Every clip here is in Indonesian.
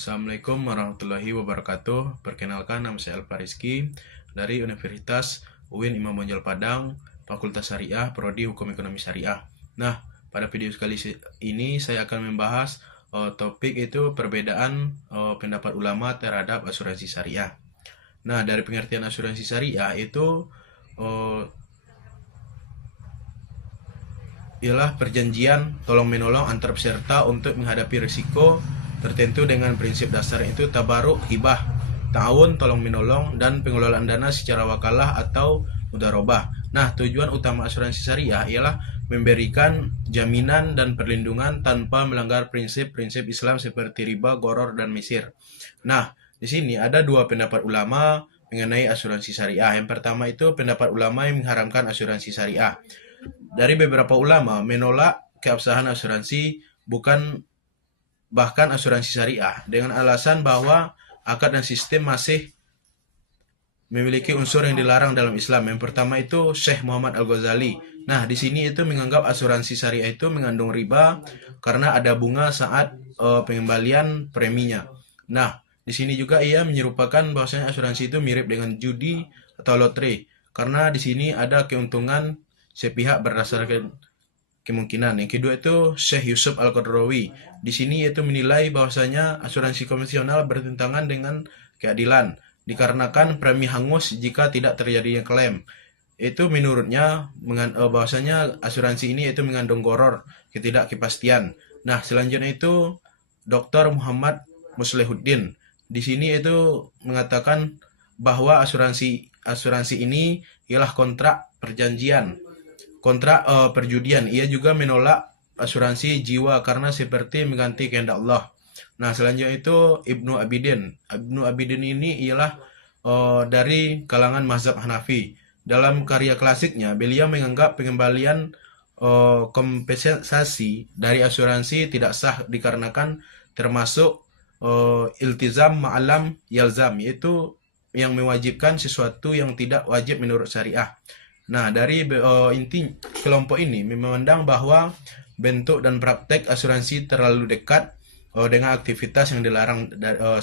Assalamualaikum warahmatullahi wabarakatuh. Perkenalkan, nama saya Alfa Rizky dari Universitas UIN Imam Bonjol Padang, Fakultas Syariah, Prodi Hukum Ekonomi Syariah. Nah, pada video kali ini saya akan membahas topik itu perbedaan pendapat ulama terhadap asuransi syariah. Nah, dari pengertian asuransi syariah itu ialah perjanjian tolong-menolong antar peserta untuk menghadapi risiko tertentu dengan prinsip dasar itu tabaruk, hibah, ta'awun, tolong-menolong, dan pengelolaan dana secara wakalah atau mudharabah. Nah, tujuan utama asuransi syariah ialah memberikan jaminan dan perlindungan tanpa melanggar prinsip-prinsip Islam seperti riba, gharar, dan misir. Nah, di sini ada dua pendapat ulama mengenai asuransi syariah. Yang pertama itu pendapat ulama yang mengharamkan asuransi syariah. Dari beberapa ulama menolak keabsahan asuransi bahkan asuransi syariah dengan alasan bahwa akad dan sistem masih memiliki unsur yang dilarang dalam Islam. Yang pertama itu Syekh Muhammad Al-Ghazali. Nah, di sini itu menganggap asuransi syariah itu mengandung riba karena ada bunga saat pengembalian preminya. Nah, di sini juga ia menyerupakan bahwasanya asuransi itu mirip dengan judi atau lotre karena di sini ada keuntungan sepihak berdasarkan kemungkinan. Yang kedua itu Syekh Yusuf Al-Qaradawi. Di sini itu menilai bahwasanya asuransi konvensional bertentangan dengan keadilan dikarenakan premi hangus jika tidak terjadinya klaim. Itu menurutnya bahwasanya asuransi ini itu mengandung gharar, ketidakpastian. Nah, selanjutnya itu Dr. Muhammad Muslihuddin. Di sini itu mengatakan bahwa asuransi ini ialah kontrak perjudian. Ia juga menolak asuransi jiwa karena seperti mengganti kehendak Allah. Nah, selanjutnya itu Ibnu Abidin ini ialah dari kalangan mazhab Hanafi. Dalam karya klasiknya, beliau menganggap pengembalian kompensasi dari asuransi tidak sah dikarenakan termasuk iltizam ma'alam yalzam, yaitu yang mewajibkan sesuatu yang tidak wajib menurut syariah. Nah, dari inti kelompok ini memandang bahwa bentuk dan praktek asuransi terlalu dekat dengan aktivitas yang dilarang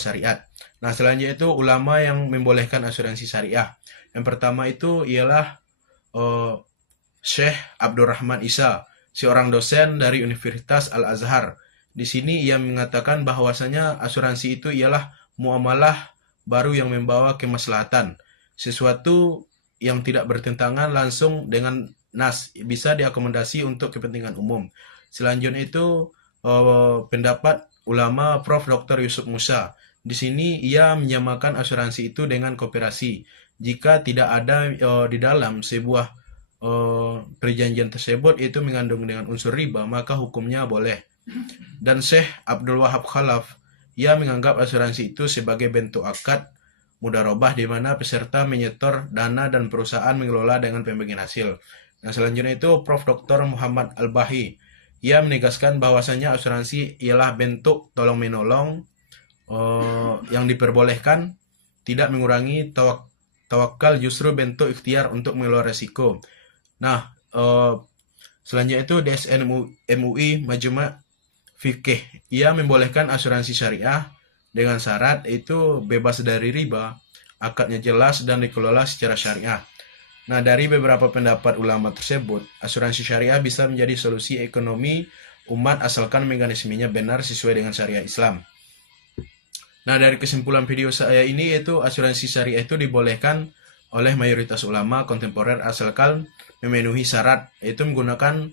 syariat. Nah, selanjutnya itu ulama yang membolehkan asuransi syariah. Yang pertama itu ialah Syekh Abdurrahman Isa, seorang dosen dari Universitas Al-Azhar. Di sini ia mengatakan bahwasanya asuransi itu ialah muamalah baru yang membawa kemaslahatan, sesuatu yang tidak bertentangan langsung dengan nas, bisa diakomodasi untuk kepentingan umum. Selanjutnya itu pendapat ulama Prof. Dr. Yusuf Musa. Di sini ia menyamakan asuransi itu dengan koperasi. Jika tidak ada di dalam sebuah perjanjian tersebut itu mengandung dengan unsur riba, maka hukumnya boleh. Dan Syekh Abdul Wahab Khalaf, ia menganggap asuransi itu sebagai bentuk akad mudharabah di mana peserta menyetor dana dan perusahaan mengelola dengan pembagian hasil. Nah, selanjutnya itu Prof. Dr. Muhammad Al-Bahi. Ia menegaskan bahwasanya asuransi ialah bentuk tolong-menolong yang diperbolehkan, tidak mengurangi tawakal, justru bentuk ikhtiar untuk mengelola resiko. Nah, selanjutnya itu DSN MUI Majma' Fikih. Ia membolehkan asuransi syariah dengan syarat itu bebas dari riba, akadnya jelas dan dikelola secara syariah. Nah, dari beberapa pendapat ulama tersebut, asuransi syariah bisa menjadi solusi ekonomi umat asalkan mekanismenya benar sesuai dengan syariah Islam. Nah, dari kesimpulan video saya ini itu asuransi syariah itu dibolehkan oleh mayoritas ulama kontemporer asalkan memenuhi syarat, yaitu menggunakan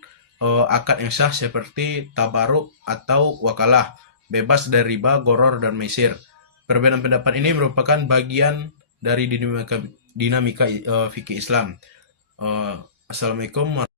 akad yang sah seperti tabaruk atau wakalah, bebas dari riba, gharar, dan misir. Perbedaan pendapat ini merupakan bagian dari dinamika fikih Islam. Assalamualaikum.